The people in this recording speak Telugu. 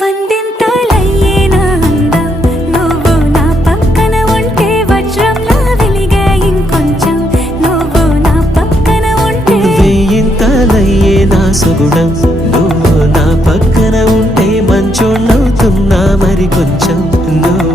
వందింతలయ్యేనా అందం నువ్వు నా పక్కన ఉంటే వజ్రంలా వెలిగే ఇంకొంచెం నువ్వు నా పక్కన ఉంటే వేయింతలయ్యేనా సుగుణం నువ్వు నా పక్కన ఉంటే మంచోళ్ళవుతున్నా మరి కొంచెం నువ్వు